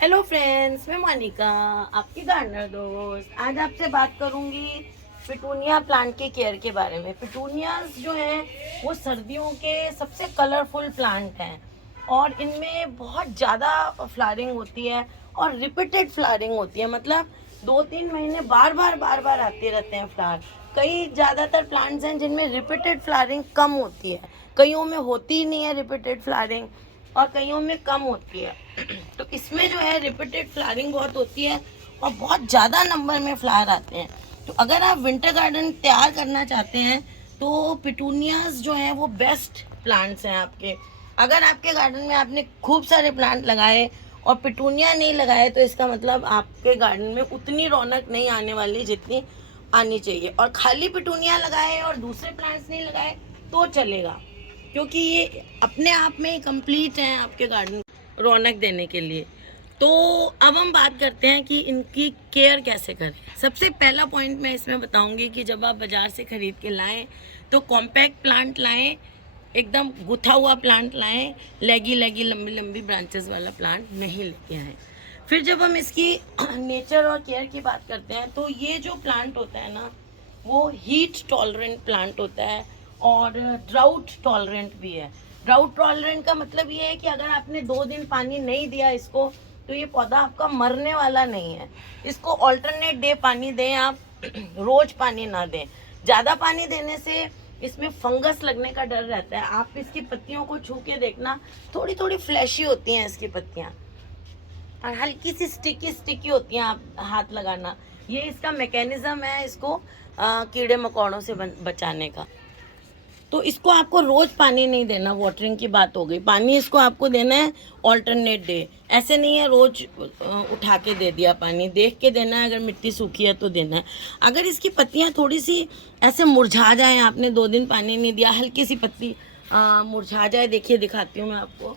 Hello friends, मैं मोनिका, आपकी gardener दोस्त। आज आपसे बात करूंगी पिटूनिया प्लांट के केयर के बारे में। पिटूनियाज जो हैं वो सर्दियों के सबसे कलरफुल प्लांट हैं और इनमें बहुत ज़्यादा फ्लावरिंग होती है और रिपीटेड फ्लावरिंग होती है। मतलब 2-3 महीने बार बार आते रहते हैं फ्लावर। कई ज़्यादातर प्लांट्स हैं जिनमें रिपीटेड फ्लावरिंग कम होती है, कईयों में होती ही नहीं है रिपीटेड फ्लावरिंग और कईयों में कम होती है। तो इसमें जो है रिपीटेड फ्लावरिंग बहुत होती है और बहुत ज़्यादा नंबर में फ्लावर आते हैं। तो अगर आप विंटर गार्डन तैयार करना चाहते हैं तो पिटूनियाज जो हैं वो बेस्ट प्लांट्स हैं आपके। अगर आपके गार्डन में आपने खूब सारे प्लांट लगाए और पिटूनिया नहीं लगाए तो इसका मतलब आपके गार्डन में उतनी रौनक नहीं आने वाली जितनी आनी चाहिए। और खाली पिटूनिया लगाए और दूसरे प्लांट्स नहीं लगाए तो चलेगा, क्योंकि ये अपने आप में कंप्लीट हैं आपके गार्डन रौनक देने के लिए। तो अब हम बात करते हैं कि इनकी केयर कैसे करें। सबसे पहला पॉइंट मैं इसमें बताऊंगी कि जब आप बाज़ार से ख़रीद के लाएं तो कॉम्पैक्ट प्लांट लाएं, एकदम गुथा हुआ प्लांट लाएं, लगी लंबी लंबी ब्रांचेस वाला प्लांट नहीं लेके आएँ। फिर जब हम इसकी नेचर और केयर की बात करते हैं तो ये जो प्लांट होता है ना वो हीट टॉलरेंट प्लांट होता है और ड्राउट टॉलरेंट भी है। ड्राउट टॉलरेंट का मतलब ये है कि अगर आपने 2 दिन पानी नहीं दिया इसको तो ये पौधा आपका मरने वाला नहीं है। इसको ऑल्टरनेट डे पानी दें आप, रोज पानी ना दें। ज़्यादा पानी देने से इसमें फंगस लगने का डर रहता है। आप इसकी पत्तियों को छू के देखना, थोड़ी थोड़ी फ्लैशी होती हैं इसकी पत्तियाँ और हल्की सी स्टिकी होती हैं। आप हाथ लगाना, ये इसका मैकेनिज्म है इसको कीड़े मकोड़ों से बचाने का। तो इसको आपको रोज़ पानी नहीं देना, वाटरिंग की बात हो गई। पानी इसको आपको देना है ऑल्टरनेट डे, ऐसे नहीं है रोज़ उठा के दे दिया पानी, देख के देना है। अगर मिट्टी सूखी है तो देना है। अगर इसकी पत्तियां थोड़ी सी ऐसे मुरझा जाए, आपने 2 दिन पानी नहीं दिया, हल्की सी पत्ती मुरझा जाए, देखिए दिखाती हूँ मैं आपको,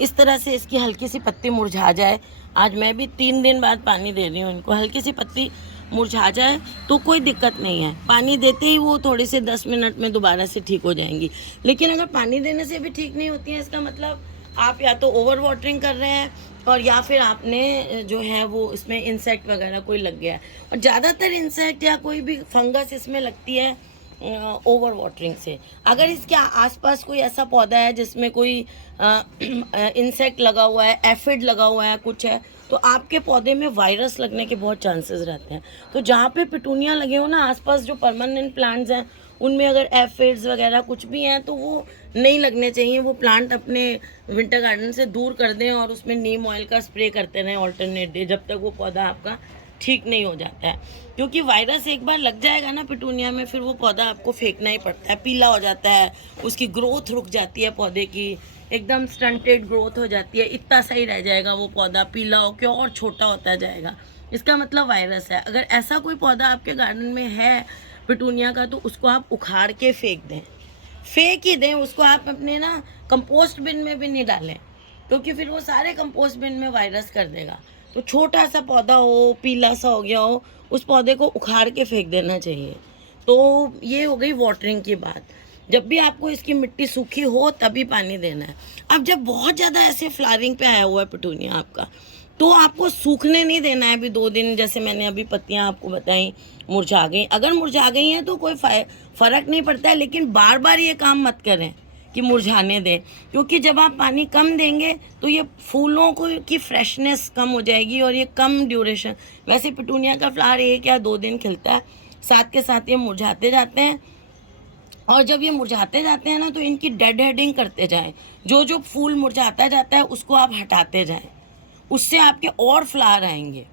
इस तरह से इसकी हल्की सी पत्ती मुरझा जाए। आज मैं भी 3 दिन बाद पानी दे रही हूँ इनको, हल्की सी पत्ती मुरझा जाए तो कोई दिक्कत नहीं है, पानी देते ही वो थोड़े से 10 मिनट में दोबारा से ठीक हो जाएंगी। लेकिन अगर पानी देने से भी ठीक नहीं होती है, इसका मतलब आप या तो ओवर वाटरिंग कर रहे हैं और या फिर आपने जो है वो इसमें इंसेक्ट वगैरह कोई लग गया है। और ज़्यादातर इंसेक्ट या कोई भी फंगस इसमें लगती है ओवर वाटरिंग से। अगर इसके आसपास कोई ऐसा पौधा है जिसमें कोई इंसेक्ट लगा हुआ है, एफिड लगा हुआ है, कुछ है, तो आपके पौधे में वायरस लगने के बहुत चांसेस रहते हैं। तो जहाँ पे पिटूनिया लगे हो ना, आसपास जो परमानेंट प्लांट्स हैं उनमें अगर एफिड्स वगैरह कुछ भी हैं तो वो नहीं लगने चाहिए। वो प्लांट अपने विंटर गार्डन से दूर कर दें और उसमें नीम ऑयल का स्प्रे करते रहें ऑल्टरनेट डे, जब तक वो पौधा आपका ठीक नहीं हो जाता है। क्योंकि वायरस एक बार लग जाएगा ना पिटूनिया में, फिर वो पौधा आपको फेंकना ही पड़ता है, पीला हो जाता है, उसकी ग्रोथ रुक जाती है, पौधे की एकदम स्टंटेड ग्रोथ हो जाती है, इतना सही रह जाएगा वो पौधा, पीला हो के और छोटा होता जाएगा। इसका मतलब वायरस है। अगर ऐसा कोई पौधा आपके गार्डन में है पिटूनिया का तो उसको आप उखाड़ के फेंक दें, फेंक ही दें उसको। आप अपने ना कंपोस्ट बिन में भी नहीं डालें, क्योंकि फिर वो सारे कंपोस्ट बिन में वायरस कर देगा। तो छोटा सा पौधा हो, पीला सा हो गया हो, उस पौधे को उखाड़ के फेंक देना चाहिए। तो ये हो गई वाटरिंग की बात। जब भी आपको इसकी मिट्टी सूखी हो तभी पानी देना है। अब जब बहुत ज़्यादा ऐसे फ्लावरिंग पे आया हुआ है पिटूनिया आपका, तो आपको सूखने नहीं देना है अभी 2 दिन। जैसे मैंने अभी पत्तियां आपको बताई मुरझा गई, अगर मुरझा गई हैं तो कोई फ़र्क नहीं पड़ता है, लेकिन बार बार ये काम मत करें कि मुरझाने दें, क्योंकि जब आप पानी कम देंगे तो ये फूलों को की फ्रेशनेस कम हो जाएगी और ये कम ड्यूरेशन। वैसे पिटूनिया का फ्लावर 1 या 2 दिन खिलता है, साथ के साथ ये मुरझाते जाते हैं। और जब ये मुरझाते जाते हैं ना तो इनकी डेड हेडिंग करते जाएं, जो जो फूल मुरझाता जाता है उसको आप हटाते जाएं, उससे आपके और फ्लावर आएंगे,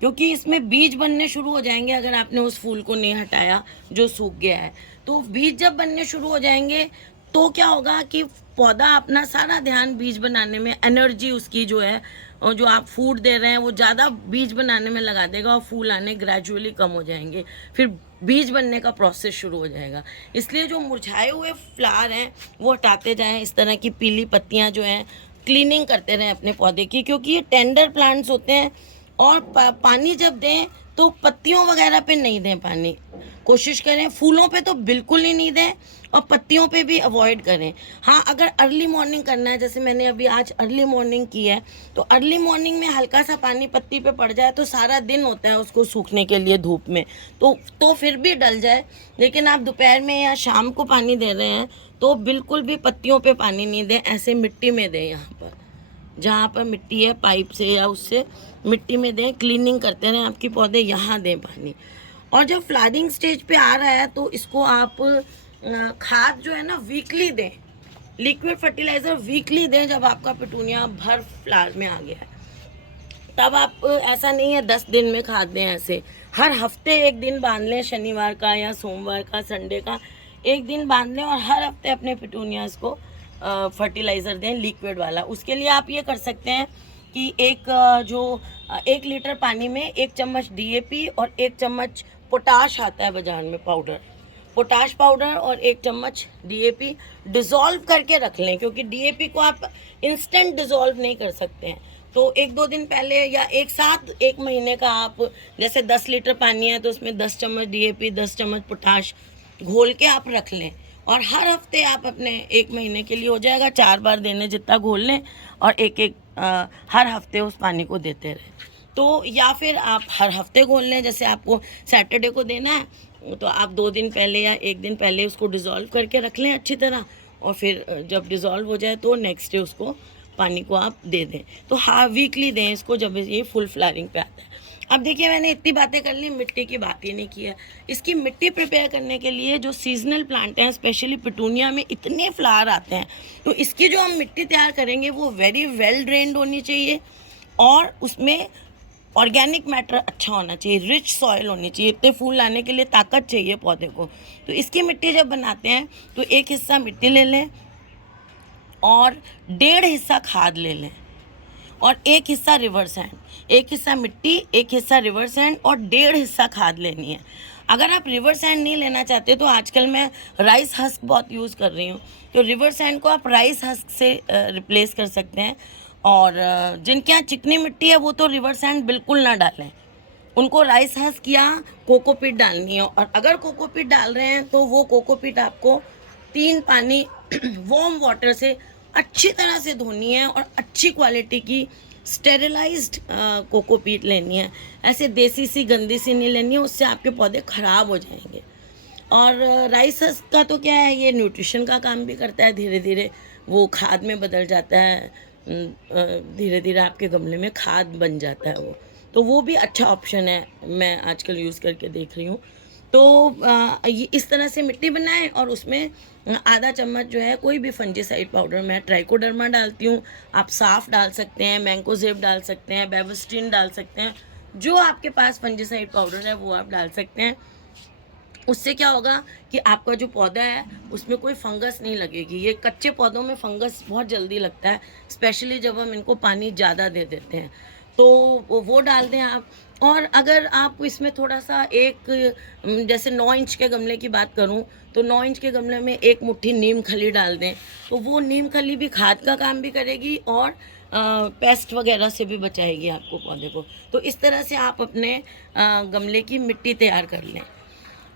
क्योंकि इसमें बीज बनने शुरू हो जाएंगे। अगर आपने उस फूल को नहीं हटाया जो सूख गया है, तो बीज जब बनने शुरू हो जाएंगे तो क्या होगा कि पौधा अपना सारा ध्यान बीज बनाने में, एनर्जी उसकी जो है और जो आप फूड दे रहे हैं वो ज़्यादा बीज बनाने में लगा देगा और फूल आने ग्रेजुअली कम हो जाएंगे, फिर बीज बनने का प्रोसेस शुरू हो जाएगा। इसलिए जो मुरझाए हुए फ्लावर हैं वो हटाते जाएं, इस तरह की पीली पत्तियां जो हैं क्लीनिंग करते रहें अपने पौधे की, क्योंकि ये टेंडर प्लांट्स होते हैं। और पानी जब दें तो पत्तियों वगैरह पे नहीं दें पानी, कोशिश करें फूलों पे तो बिल्कुल ही नहीं दें और पत्तियों पे भी अवॉइड करें। हाँ, अगर अर्ली मॉर्निंग करना है, जैसे मैंने अभी आज अर्ली मॉर्निंग की है, तो अर्ली मॉर्निंग में हल्का सा पानी पत्ती पे पड़ जाए तो सारा दिन होता है उसको सूखने के लिए धूप में, तो फिर भी डल जाए। लेकिन आप दोपहर में या शाम को पानी दे रहे हैं तो बिल्कुल भी पत्तियों पे पानी नहीं दें, ऐसे मिट्टी में दें। यहाँ पर जहाँ पर मिट्टी है पाइप से या उससे मिट्टी में दें, क्लीनिंग करते रहें आपके पौधे, यहाँ दें पानी। और जब फ्लावरिंग स्टेज पे आ रहा है तो इसको आप खाद जो है ना वीकली दें, लिक्विड फर्टिलाइज़र वीकली दें। जब आपका पिटूनिया भर फ्लावर में आ गया है तब आप, ऐसा नहीं है 10 दिन में खाद दें, ऐसे हर हफ्ते एक दिन बांध लें, शनिवार का या सोमवार का, संडे का एक दिन बांध लें और हर हफ्ते अपने पिटूनियाज को फर्टिलाइज़र दें लिक्विड वाला। उसके लिए आप ये कर सकते हैं कि 1 लीटर पानी में 1 चम्मच DAP और 1 चम्मच पोटाश आता है बाजार में पाउडर, पोटाश पाउडर और 1 चम्मच DAP डिज़ोल्व करके रख लें, क्योंकि DAP को आप इंस्टेंट डिज़ोल्व नहीं कर सकते हैं। तो 1-2 दिन पहले या एक साथ 1 महीने का आप, जैसे 10 लीटर पानी है तो उसमें 10 चम्मच DAP 10 चम्मच पोटाश घोल के आप रख लें और हर हफ्ते आप अपने 1 महीने के लिए हो जाएगा 4 बार देने जितना घोल लें और हर हफ्ते उस पानी को देते रहें। तो या फिर आप हर हफ्ते घोल लें, जैसे आपको सैटरडे को देना है तो आप 2 दिन पहले या 1 दिन पहले उसको डिज़ोल्व करके रख लें अच्छी तरह, और फिर जब डिज़ोल्व हो जाए तो नेक्स्ट डे उसको पानी को आप दे दें। तो हाँ, वीकली दें इसको जब ये फुल फ्लावरिंग पे आता है। अब देखिए, मैंने इतनी बातें कर ली, मिट्टी की बात ही नहीं की है। इसकी मिट्टी प्रिपेयर करने के लिए जो सीजनल प्लांट हैं, स्पेशली पिटूनिया में इतने फ्लावर आते हैं, तो इसकी जो हम मिट्टी तैयार करेंगे वो वेरी वेल ड्रेन्ड होनी चाहिए और उसमें ऑर्गेनिक मैटर अच्छा होना चाहिए, रिच सॉइल होनी चाहिए। इतने फूल लाने के लिए ताकत चाहिए पौधे को। तो इसकी मिट्टी जब बनाते हैं तो 1 हिस्सा मिट्टी ले लें और 1.5 हिस्सा खाद ले लें और 1 हिस्सा रिवर सैंड, 1 हिस्सा मिट्टी, 1 हिस्सा रिवर सैंड और 1.5 हिस्सा खाद लेनी है। अगर आप रिवर सैंड नहीं लेना चाहते तो आजकल मैं राइस हस्क बहुत यूज़ कर रही हूँ, तो रिवर सैंड को आप राइस हस्क से रिप्लेस कर सकते हैं। और जिनके यहाँ चिकनी मिट्टी है वो तो रिवर सैंड बिल्कुल ना डालें, उनको राइस हस्क या कोकोपीट डालनी है। और अगर कोकोपीट डाल रहे हैं तो वो कोकोपीट आपको 3 पानी वार्म वाटर से अच्छी तरह से धोनी है और अच्छी क्वालिटी की स्टेरिलाइज्ड कोकोपीट लेनी है। ऐसे देसी सी गंदी सी नहीं लेनी है, उससे आपके पौधे ख़राब हो जाएंगे। और राइस हस्क का तो क्या है, ये न्यूट्रिशन का काम भी करता है, धीरे धीरे वो खाद में बदल जाता है, धीरे धीरे आपके गमले में खाद बन जाता है तो वो भी अच्छा ऑप्शन है, मैं आजकल यूज़ करके देख रही हूँ। तो ये इस तरह से मिट्टी बनाएं और उसमें आधा चम्मच जो है कोई भी फंजीसाइड पाउडर, मैं ट्राइकोडर्मा डालती हूँ, आप साफ डाल सकते हैं, मैंकोजेब डाल सकते हैं, बेवस्टिन डाल सकते हैं, जो आपके पास फंजीसाइड पाउडर है वो आप डाल सकते हैं। उससे क्या होगा कि आपका जो पौधा है उसमें कोई फंगस नहीं लगेगी। ये कच्चे पौधों में फंगस बहुत जल्दी लगता है, स्पेशली जब हम इनको पानी ज़्यादा दे देते हैं, तो वो डाल दें आप। और अगर आप इसमें थोड़ा सा जैसे 9 इंच के गमले की बात करूं तो 9 इंच के गमले में 1 मुट्ठी नीम खली डाल दें, तो वो नीम खली भी खाद का काम भी करेगी और पेस्ट वगैरह से भी बचाएगी आपको पौधे को। तो इस तरह से आप अपने गमले की मिट्टी तैयार कर लें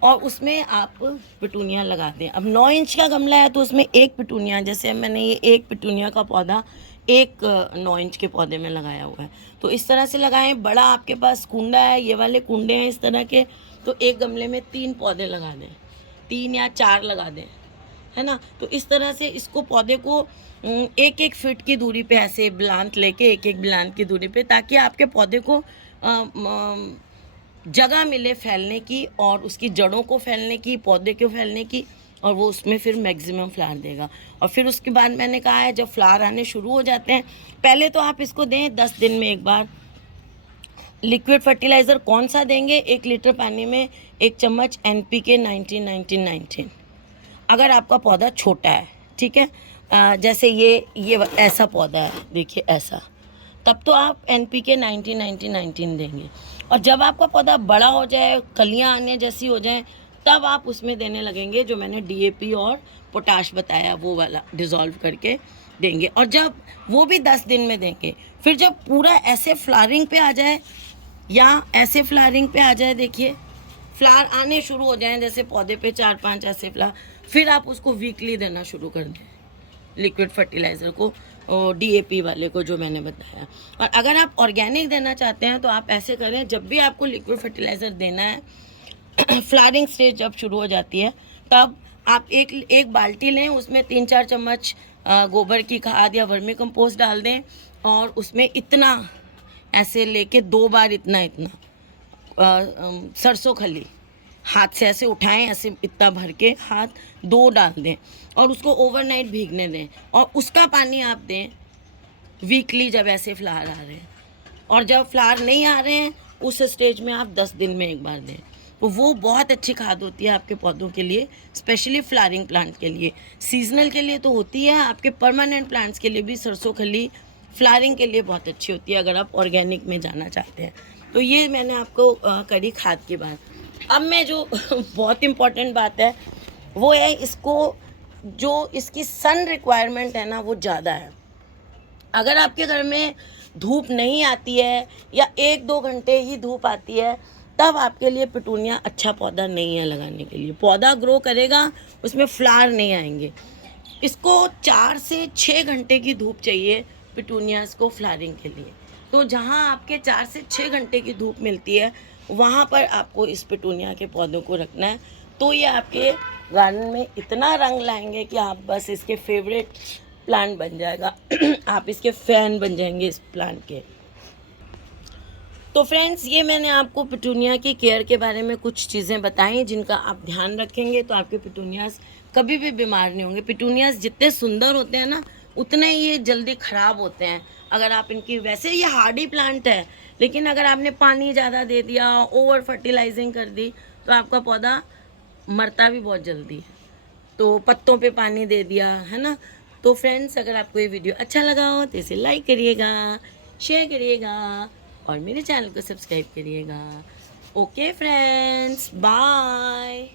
और उसमें आप पिटूनिया लगा दें। अब 9 इंच का गमला है तो उसमें 1 पिटूनिया, जैसे मैंने ये 1 पिटूनिया का पौधा 1 9 इंच के पौधे में लगाया हुआ है, तो इस तरह से लगाएं। बड़ा आपके पास कुंडा है, ये वाले कुंडे हैं इस तरह के, तो एक गमले में 3 पौधे लगा दें, 3 या 4 लगा दें, है ना। तो इस तरह से इसको पौधे को 1-1 फीट की दूरी पे ऐसे बिलांत लेके 1-1 बिलांत की दूरी पे, ताकि आपके पौधे को जगह मिले फैलने की और उसकी जड़ों को फैलने की, पौधे को फैलने की, और वो उसमें फिर मैक्सिमम फ्लावर देगा। और फिर उसके बाद मैंने कहा है जब फ्लावर आने शुरू हो जाते हैं, पहले तो आप इसको दें 10 दिन में एक बार। लिक्विड फर्टिलाइज़र कौन सा देंगे? 1 लीटर पानी में 1 चम्मच NPK 19-19-19, अगर आपका पौधा छोटा है, ठीक है। जैसे ये ऐसा पौधा है, देखिए ऐसा, तब तो आप NPK 19-19-19 देंगे। और जब आपका पौधा बड़ा हो जाए, कलियां आने जैसी हो जाए, तब आप उसमें देने लगेंगे जो मैंने DAP और पोटाश बताया, वो वाला डिज़ोल्व करके देंगे। और जब वो भी 10 दिन में देंगे। फिर जब पूरा ऐसे फ्लावरिंग पे आ जाए या ऐसे फ्लावरिंग पे आ जाए, देखिए फ्लावर आने शुरू हो जाएं, जैसे पौधे पे 4-5 ऐसे फ्लावर, फिर आप उसको वीकली देना शुरू कर दें, लिक्विड फर्टिलाइज़र को, DAP वाले को जो मैंने बताया। और अगर आप ऑर्गेनिक देना चाहते हैं तो आप ऐसे करें, जब भी आपको लिक्विड फर्टिलाइज़र देना है फ्लावरिंग स्टेज जब शुरू हो जाती है, तब आप एक बाल्टी लें, उसमें 3-4 चम्मच गोबर की खाद या वर्मी कंपोस्ट डाल दें, और उसमें इतना ऐसे लेके 2 बार इतना सरसों खली हाथ से ऐसे उठाएं, ऐसे इतना भर के हाथ 2 डाल दें और उसको ओवरनाइट भीगने दें, और उसका पानी आप दें वीकली जब ऐसे फ्लावर आ रहे हैं। और जब फ्लावर नहीं आ रहे हैं उस स्टेज में आप 10 दिन में एक बार दें, तो वो बहुत अच्छी खाद होती है आपके पौधों के लिए, स्पेशली फ्लावरिंग प्लांट के लिए। सीजनल के लिए तो होती है, आपके परमानेंट प्लांट्स के लिए भी सरसों खली फ्लावरिंग के लिए बहुत अच्छी होती है, अगर आप ऑर्गेनिक में जाना चाहते हैं। तो ये मैंने आपको करी खाद की बात। अब मैं जो बहुत इम्पॉर्टेंट बात है वो है, इसको जो इसकी सन रिक्वायरमेंट है ना वो ज़्यादा है। अगर आपके घर में धूप नहीं आती है या 1-2 घंटे ही धूप आती है, तब आपके लिए पिटूनिया अच्छा पौधा नहीं है लगाने के लिए। पौधा ग्रो करेगा, उसमें फ्लावर नहीं आएंगे। इसको 4 से 6 घंटे की धूप चाहिए पिटूनियाज़ को फ्लावरिंग के लिए। तो जहाँ आपके 4 से 6 घंटे की धूप मिलती है, वहाँ पर आपको इस पिटूनिया के पौधों को रखना है। तो ये आपके गार्डन में इतना रंग लाएंगे कि आप बस इसके फेवरेट प्लांट बन जाएगा आप इसके फ़ैन बन जाएंगे इस प्लांट के। तो फ्रेंड्स, ये मैंने आपको पिटूनिया की केयर के बारे में कुछ चीज़ें बताई, जिनका आप ध्यान रखेंगे तो आपके पिटूनियाज़ कभी भी बीमार नहीं होंगे। पिटूनियाज़ जितने सुंदर होते हैं ना, उतने ही ये जल्दी ख़राब होते हैं। अगर आप इनकी, वैसे ये हार्डी प्लांट है, लेकिन अगर आपने पानी ज़्यादा दे दिया, ओवर फर्टिलाइजिंग कर दी, तो आपका पौधा मरता भी बहुत जल्दी है। तो पत्तों पे पानी दे दिया है ना। तो फ्रेंड्स, अगर आपको ये वीडियो अच्छा लगा हो तो इसे लाइक करिएगा, शेयर करिएगा और मेरे चैनल को सब्सक्राइब करिएगा। Okay friends, bye.